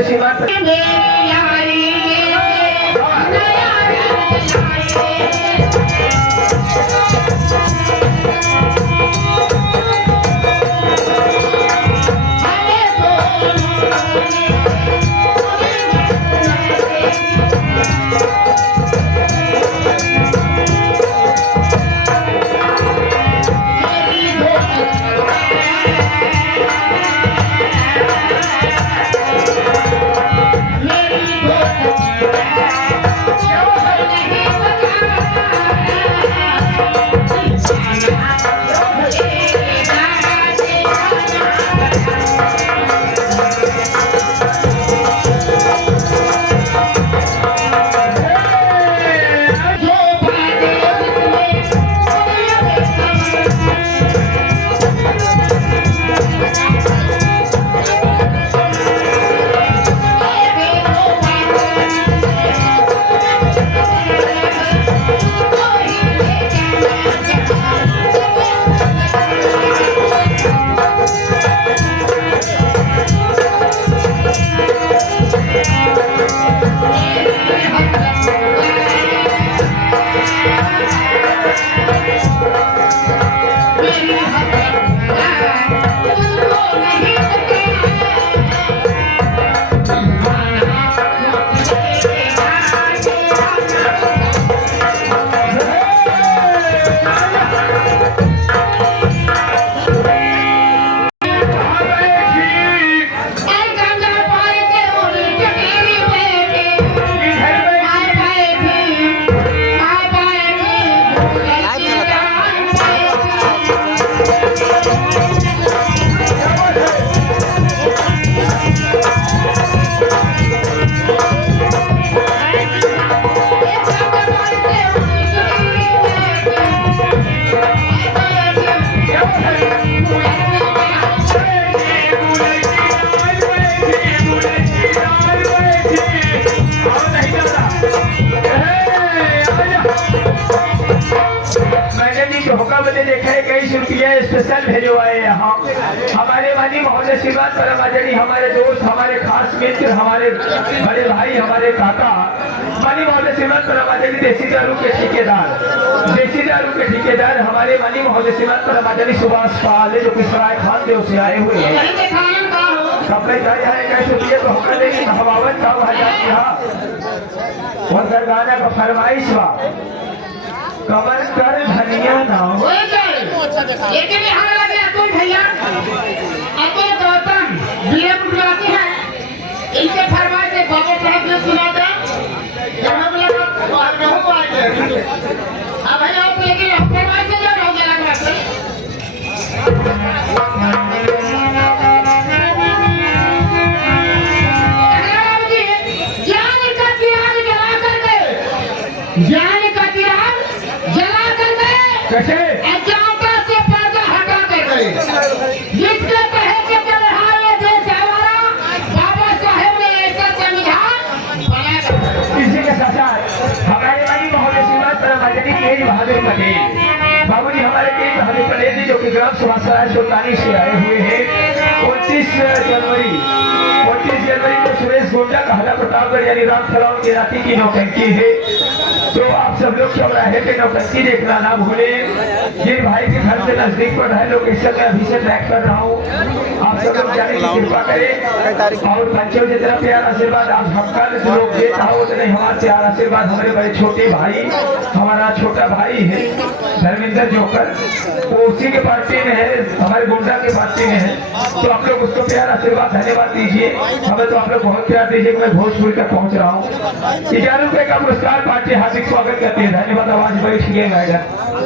महोदय श्रीमान देखा है कई रुपये स्पेशल भेजवाए यहाँ हमारे मानी महोदय श्रीमान परम आचार्य हमारे दोस्त हमारे खास मित्र हमारे बड़े भाई हमारे काका मानी महोदय श्रीमान परम आचार्य देसी दारू के ठेकेदार हमारे मानी महोदय श्रीमान परम आचार्य सुभाष पाल जो किसराय खान देव से आए हुए हैं हवावन का उनका गाना का फरमाइश हुआ कमर कर धनिया ना हो ये के बिहार लगे अतुल भैया अतुल गौतम बीएम गुजराती है इनके फरमाइश से बाबा साहब ने सुना था जब हम लोग बाहर में हो आए अब भैया आप लेकिन फरमाइश से जो हो गया लग रहा कैसे अज्ञानता से पर्दा हटा कर गए जिसके तहत के चढ़ाए देश हमारा बाबा साहेब ने ऐसा संविधान बनाया इसी के साथ हमारे मानी महोदय श्रीमान परम आचार्य तेज बहादुर पटेल बाबूजी हमारे तेज बहादुर पटेल जी जो कि ग्राम सभा सराय सुल्तानी से आए हुए हैं 29 जनवरी को सुरेश गोंडा का हला प्रतापगढ़ यानी राम फलाउन की राती की नौटंकी है तो आप सब लोग चौराहे पे नौटंकी देखना ना भूले जिन भाई के घर से नजदीक पर है लोकेशन में अभी से ट्रैक कर रहा हूँ आप सब लोग जाने की कृपा करें और बच्चों जितना प्यार आशीर्वाद आप सबका लोग देता हो तो नहीं हमारा प्यार आशीर्वाद हमारे बड़े छोटे भाई हमारा छोटा भाई है धर्मेंद्र जोकर वो उसी के पार्टी में है हमारे गोंडा के पार्टी में है तो आप लोग उसको प्यार आशीर्वाद धन्यवाद दीजिए हमें तो आप लोग बहुत प्यार दीजिए मैं भोजपुर तक पहुंच रहा हूँ 11 रुपए का पुरस्कार पार्टी हार्दिक स्वागत करती है धन्यवाद आवाज बैठिए मैडम